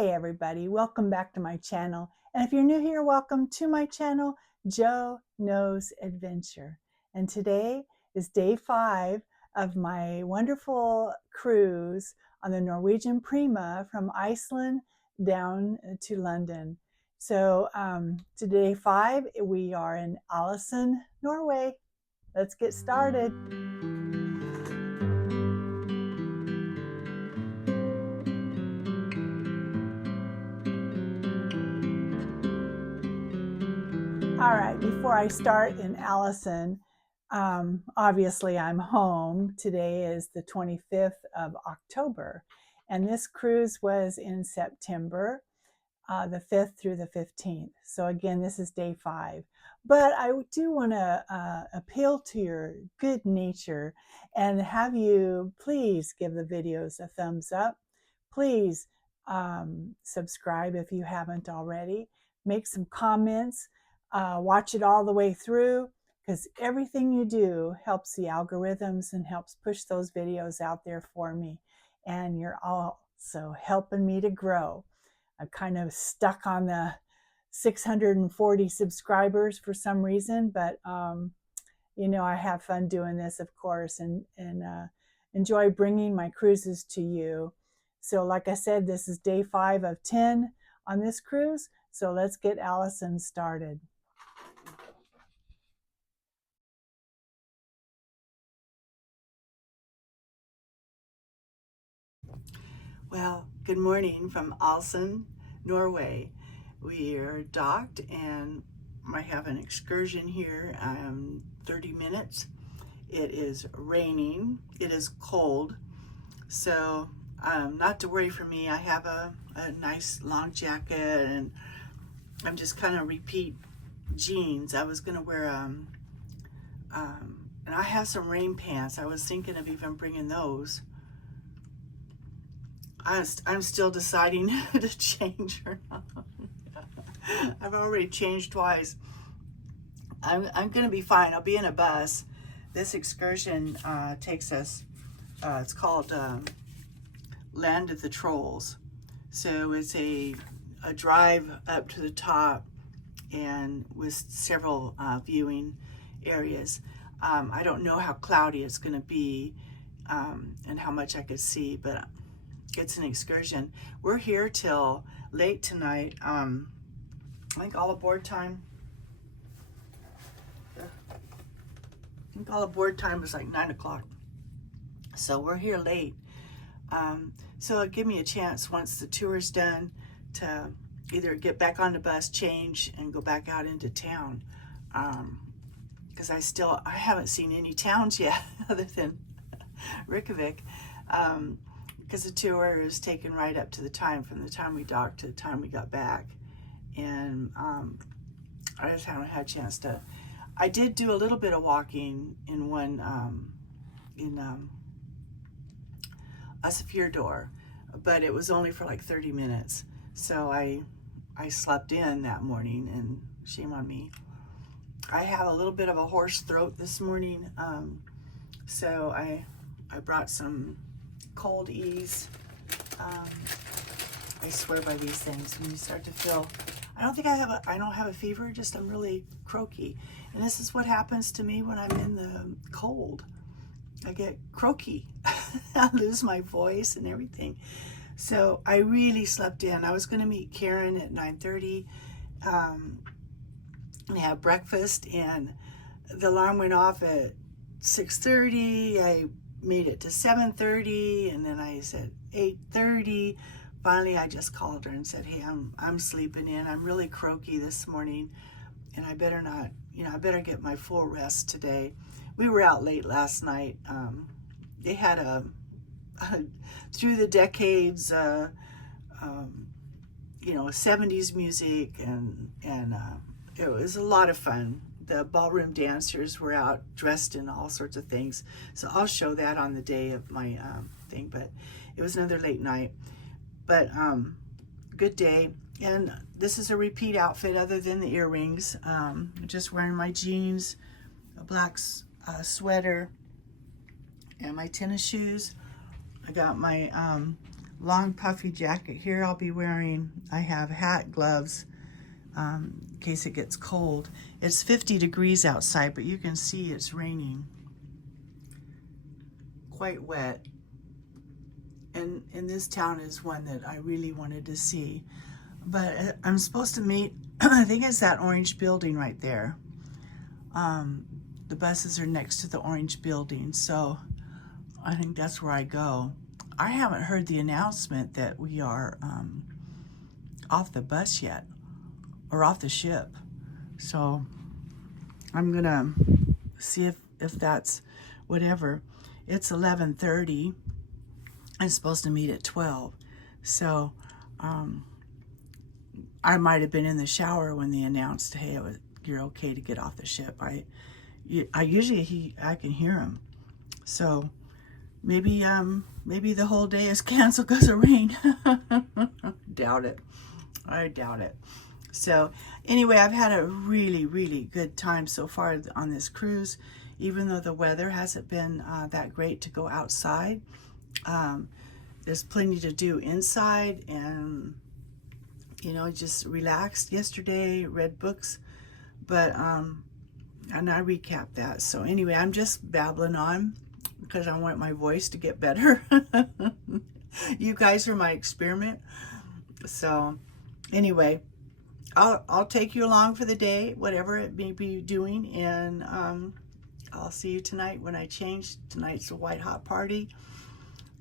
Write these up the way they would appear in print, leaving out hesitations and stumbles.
Hey everybody, welcome back to my channel. And if you're new here, welcome to my channel, Joe Knows Adventure. And today is day 5 of my wonderful cruise on the Norwegian Prima from Iceland down to London. So today 5, we are in Alesund, Norway. Let's get started. All right, before I start in Alesund, obviously I'm home. Today is the 25th of October, and this cruise was in September, the 5th through the 15th. So again, this is day 5. But I do want to appeal to your good nature and have you please give the videos a thumbs up. Please subscribe if you haven't already. Make some comments. Watch it all the way through, because everything you do helps the algorithms and helps push those videos out there for me. And you're also helping me to grow. I'm kind of stuck on the 640 subscribers for some reason, but you know, I have fun doing this, of course, and enjoy bringing my cruises to you. So like I said, this is day 5 of 10 on this cruise. So let's get Alesund started. Well, good morning from Alesund, Norway. We are docked and I have an excursion here. 30 minutes. It is raining. It is cold. So not to worry for me. I have a nice long jacket and I'm just kind of repeat jeans. I was going to wear and I have some rain pants. I was thinking of even bringing those. I'm still deciding to change or not. I've already changed twice. I'm going to be fine. I'll be in a bus. This excursion takes us, it's called Land of the Trolls. So it's a drive up to the top and with several viewing areas. I don't know how cloudy it's going to be and how much I could see, but it's an excursion. We're here till late tonight. I think all aboard time. I think all aboard time was like 9 o'clock. So we're here late. So it'll give me a chance once the tour's done to either get back on the bus, change, and go back out into town. Because I haven't seen any towns yet other than Reykjavik. Because the tour is taken right up to the time, from the time we docked to the time we got back. And I just haven't had a chance to. I did do a little bit of walking in one, Fjords, but it was only for like 30 minutes. So I slept in that morning, and shame on me. I have a little bit of a hoarse throat this morning, so I brought some cold ease. I swear by these things. When you start to feel, I don't have a fever, just I'm really croaky. And this is what happens to me when I'm in the cold. I get croaky. I lose my voice and everything. So I really slept in. I was going to meet Karen at 9:30 and have breakfast, and the alarm went off at 6:30. I made it to 7:30, and then I said 8:30. Finally, I just called her and said, hey, I'm sleeping in. I'm really croaky this morning, and I better not, I better get my full rest today. We were out late last night. They had a through the decades, 70s music, and it was a lot of fun. The ballroom dancers were out dressed in all sorts of things. So I'll show that on the day of my thing, but it was another late night. But good day. And this is a repeat outfit other than the earrings. Just wearing my jeans, a black sweater, and my tennis shoes. I got my long puffy jacket here I'll be wearing. I have hat, gloves, in case it gets cold. It's 50 degrees outside, but you can see it's raining. Quite wet. And this town is one that I really wanted to see. But I'm supposed to meet, I think it's that orange building right there. The buses are next to the orange building, so I think that's where I go. I haven't heard the announcement that we are off the bus yet, or off the ship. So I'm gonna see if that's whatever. It's 11:30. I'm supposed to meet at 12. So I might have been in the shower when they announced, hey, you're okay to get off the ship. I usually I can hear him. So maybe the whole day is canceled because of rain. Doubt it. I doubt it. So anyway, I've had a really, really good time so far on this cruise, even though the weather hasn't been that great to go outside. There's plenty to do inside, and you know, just relaxed yesterday, read books, but and I recapped that. So anyway, I'm just babbling on because I want my voice to get better. You guys are my experiment. So anyway, I'll take you along for the day, whatever it may be doing, and I'll see you tonight when I change. Tonight's a white hot party.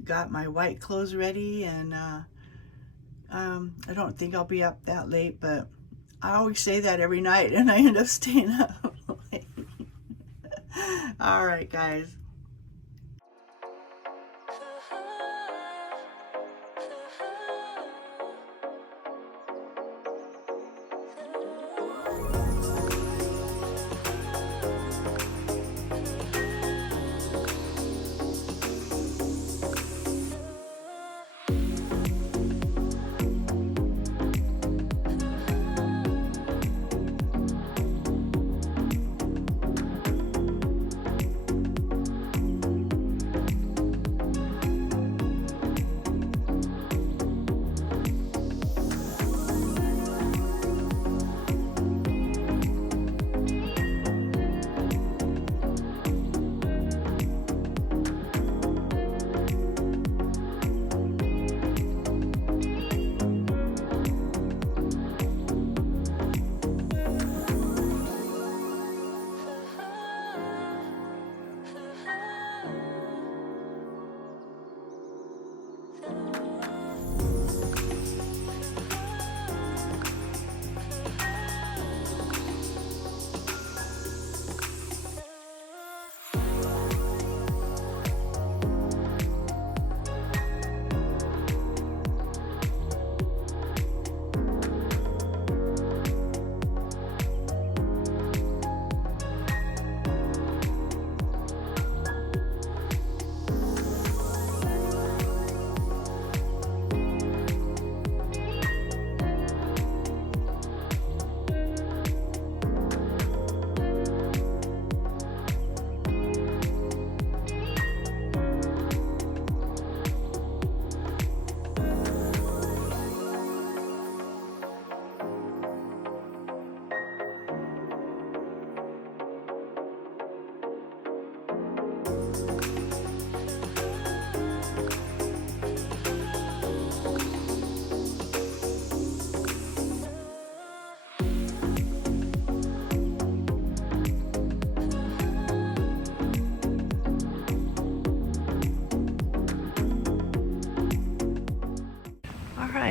Got my white clothes ready, and I don't think I'll be up that late, but I always say that every night and I end up staying up late. All right, guys.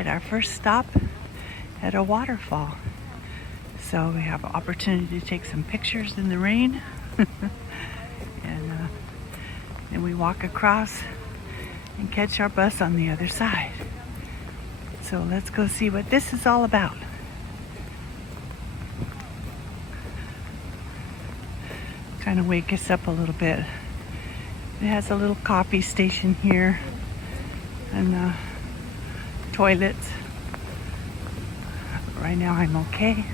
Our first stop at a waterfall. So we have an opportunity to take some pictures in the rain. And then we walk across and catch our bus on the other side. So let's go see what this is all about. Kind of wake us up a little bit. It has a little coffee station here and toilets. Right now I'm okay.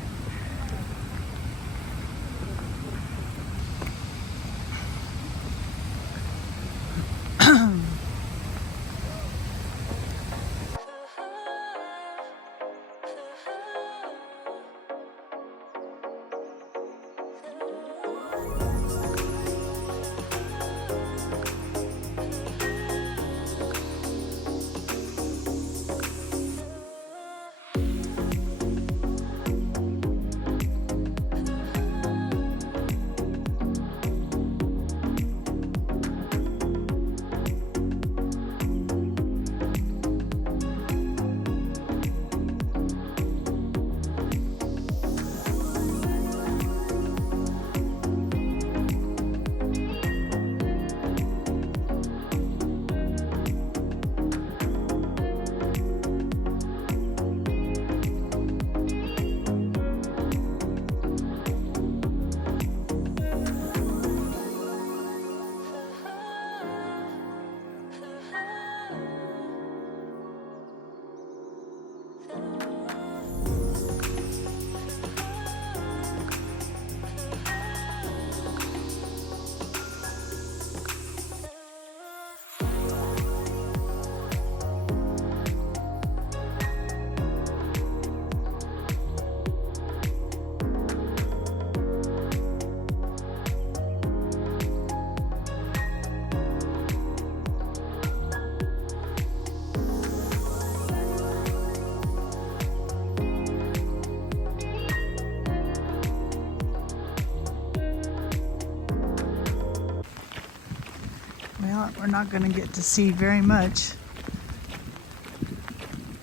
we're not going to get to see very much.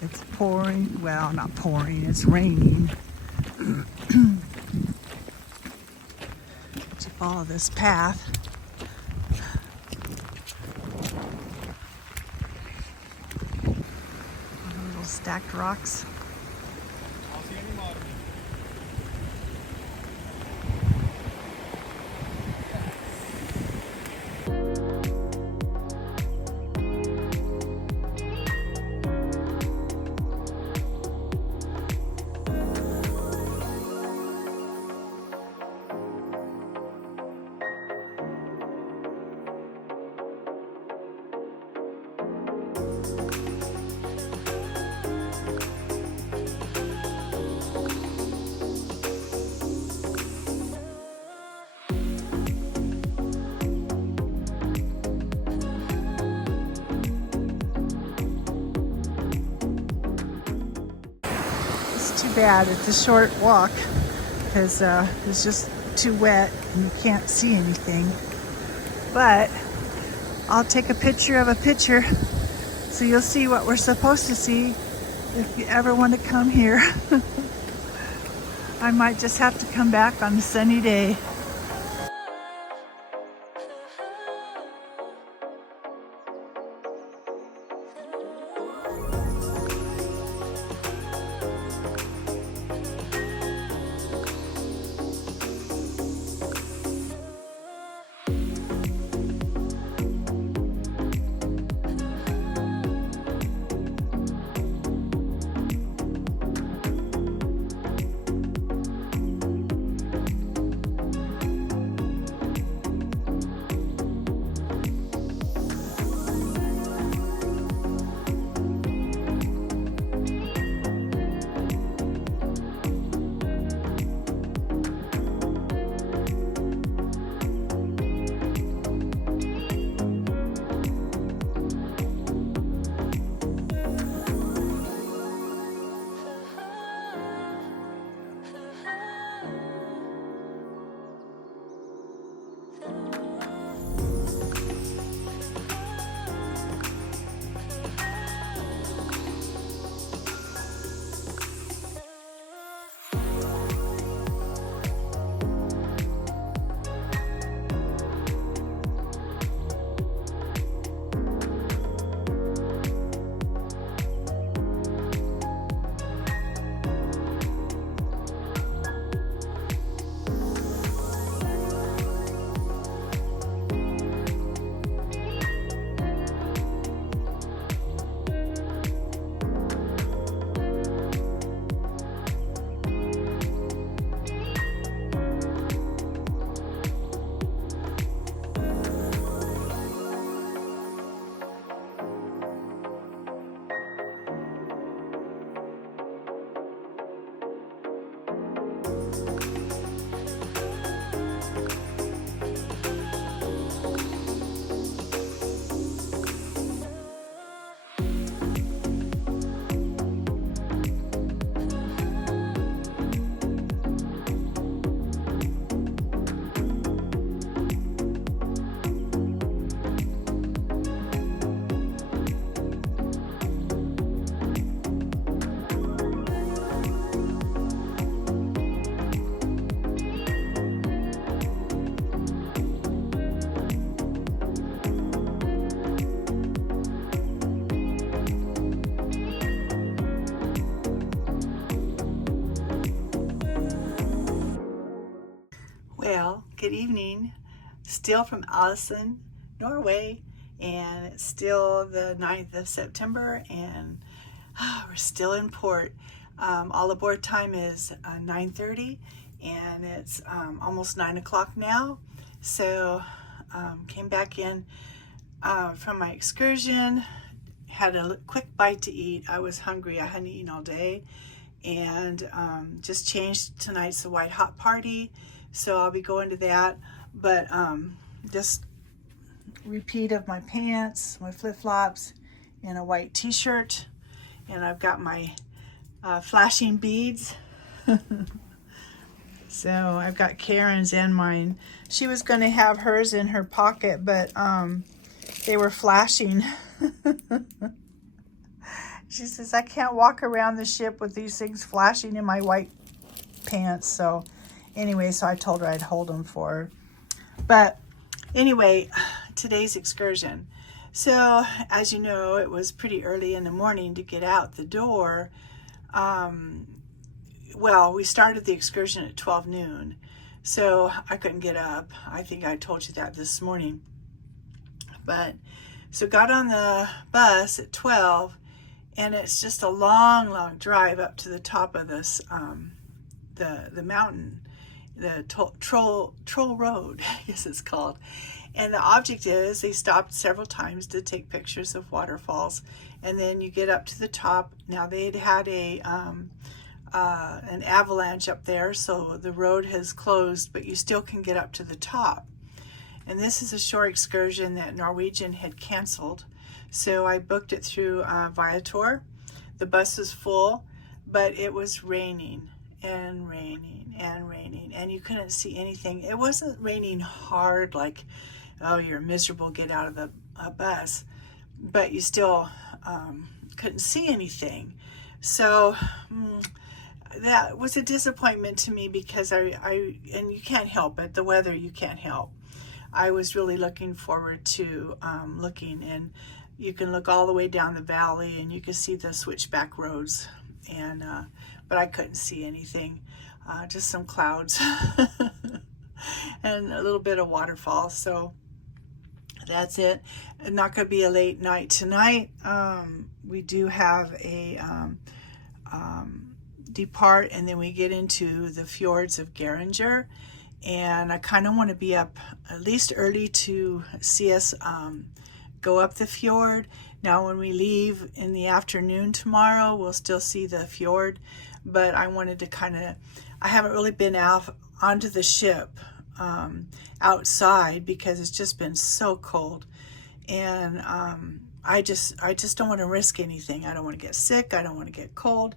It's pouring, well, not pouring, it's raining. To follow this path. Little stacked rocks. Too bad it's a short walk because it's just too wet and you can't see anything, but I'll take a picture of a picture so you'll see what we're supposed to see if you ever want to come here. I might just have to come back on a sunny day. Well, good evening. Still from Alesund, Norway, and it's still the 9th of September, and we're still in port. All aboard time is 9:30, and it's almost 9 o'clock now. So came back in from my excursion, had a quick bite to eat. I was hungry. I hadn't eaten all day, and just changed. Tonight's the white hot party, so I'll be going to that. But just repeat of my pants, my flip-flops, and a white t-shirt, and I've got my flashing beads. So I've got Karen's and mine. She was going to have hers in her pocket, but they were flashing. She says, I can't walk around the ship with these things flashing in my white pants. So anyway, so I told her I'd hold them for her. But anyway, today's excursion. So as you know, it was pretty early in the morning to get out the door. Well, we started the excursion at 12 noon. So I couldn't get up. I think I told you that this morning. But so got on the bus at 12, and it's just a long drive up to the top of this the mountain, the troll road, I guess it's called. And the object is they stopped several times to take pictures of waterfalls, and then you get up to the top. Now they'd had an avalanche up there, so the road has closed, but you still can get up to the top. And this is a shore excursion that Norwegian had canceled, so I booked it through Viator. The bus was full, but it was raining and raining and raining, and you couldn't see anything. It wasn't raining hard like, oh, you're miserable, get out of the bus, but you still couldn't see anything. So that was a disappointment to me, because and you can't help it, the weather you can't help. I was really looking forward to looking, and you can look all the way down the valley and you can see the switchback roads, and but I couldn't see anything, just some clouds and a little bit of waterfall. So that's it. Not going to be a late night tonight. We do have a depart, and then we get into the fjords of Geringer, and I kind of want to be up at least early to see us go up the fjord. Now when we leave in the afternoon tomorrow, we'll still see the fjord, but I wanted to I haven't really been out onto the ship outside, because it's just been so cold, and I just don't want to risk anything. I don't want to get sick, I don't want to get cold.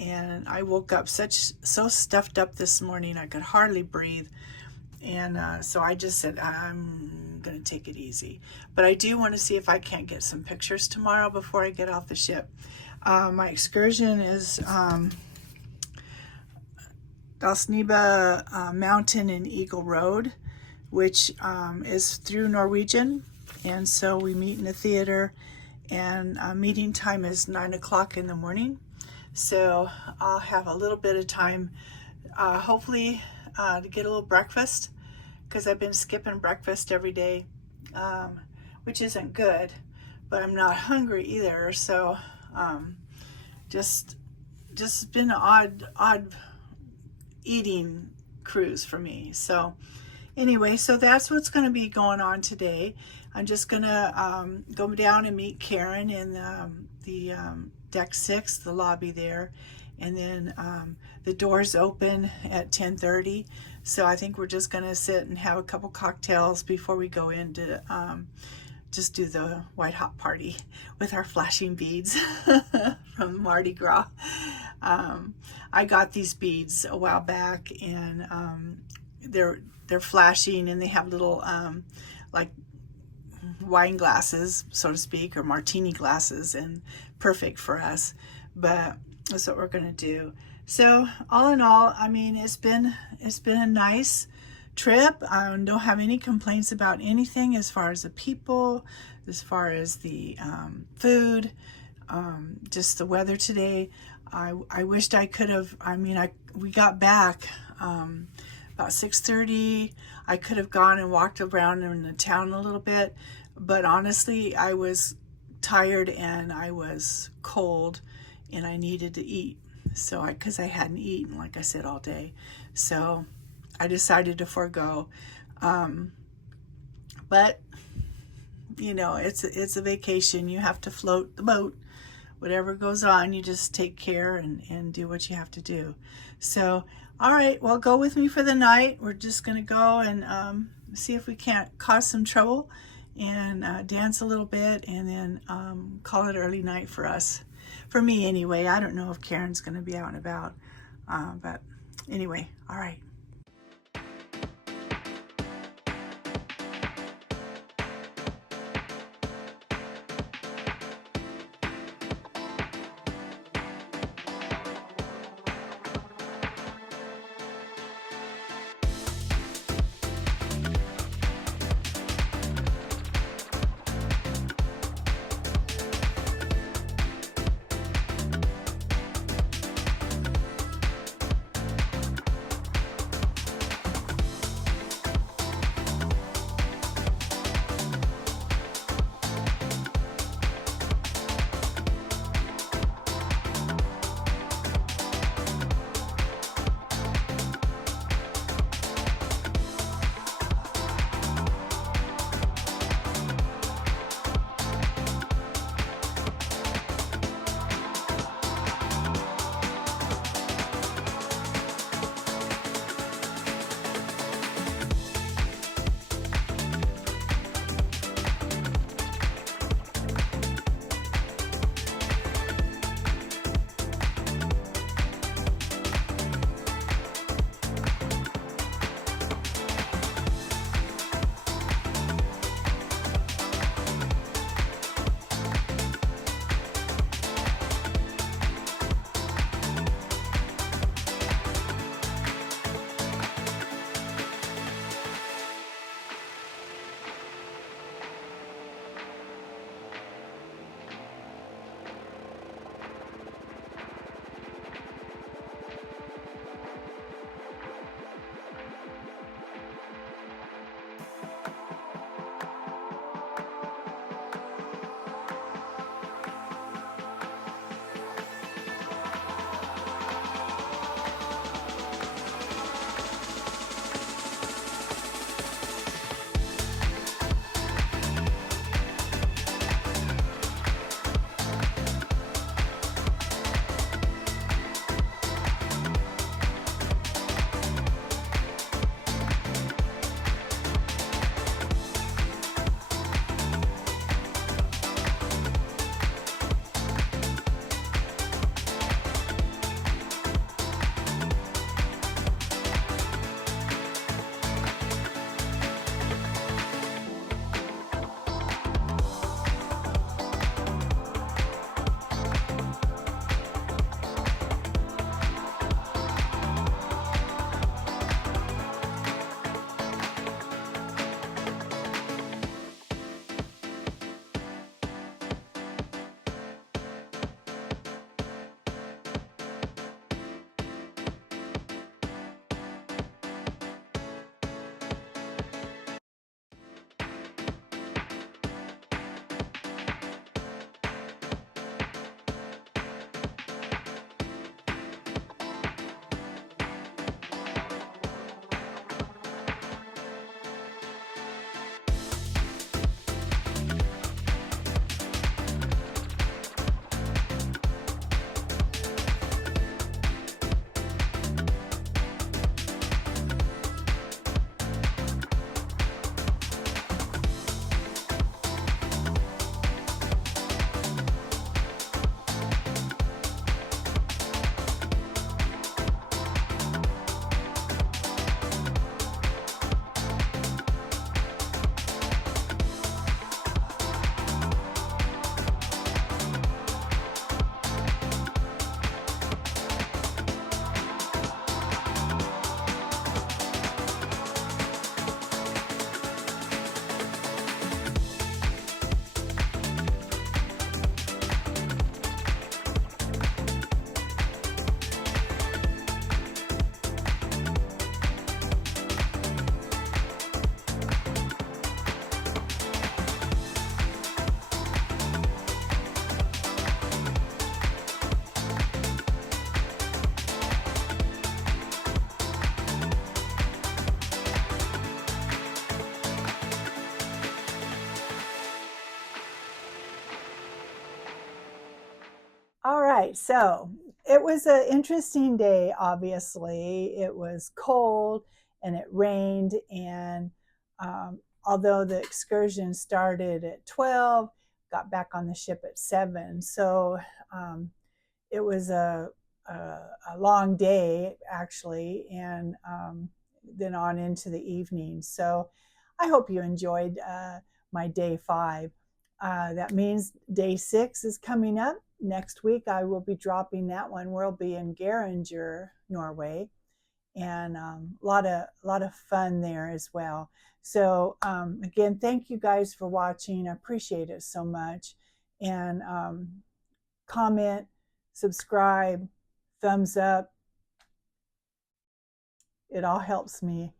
And I woke up so stuffed up this morning I could hardly breathe, and so I just said I'm gonna take it easy. But I do want to see if I can't get some pictures tomorrow before I get off the ship. My excursion is Dalsniba Mountain and Eagle Road, which is through Norwegian, and so we meet in the theater, and meeting time is 9 o'clock in the morning. So I'll have a little bit of time, hopefully, to get a little breakfast, because I've been skipping breakfast every day, which isn't good, but I'm not hungry either. So just been an odd eating cruise for me. So anyway, so that's what's going to be going on today. I'm just going to go down and meet Karen in the deck 6, the lobby there, and then the doors open at 10:30, so I think we're just going to sit and have a couple cocktails before we go in to just do the white hot party with our flashing beads from Mardi Gras. I got these beads a while back, and they're flashing, and they have little like wine glasses, so to speak, or martini glasses, and perfect for us. But that's what we're going to do. So all in all, I mean, it's been a nice trip. I don't have any complaints about anything as far as the people, as far as the food, just the weather today. I wished I could have, we got back about 6:30. I could have gone and walked around in the town a little bit, but honestly, I was tired and I was cold and I needed to eat. So because I hadn't eaten, like I said, all day. So I decided to forego. But you know, it's a vacation. You have to float the boat. Whatever goes on, you just take care and do what you have to do. So, all right, well, go with me for the night. We're just going to go and see if we can't cause some trouble and dance a little bit, and then call it early night for us. For me, anyway. I don't know if Karen's going to be out and about. But anyway, all right. right, so it was an interesting day, obviously. It was cold and it rained, and although the excursion started at 12, got back on the ship at 7. So um, it was a long day, actually, and then on into the evening. So I hope you enjoyed my day 5. That means day 6 is coming up. Next week, I will be dropping that one. We'll be in Geiranger, Norway, and a lot of fun there as well. So again, thank you guys for watching. I appreciate it so much. And comment, subscribe, thumbs up. It all helps me.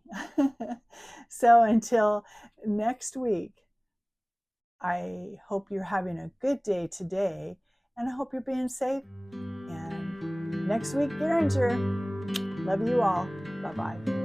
So until next week, I hope you're having a good day today, and I hope you're being safe. And next week, Geiranger. Love you all. Bye-bye.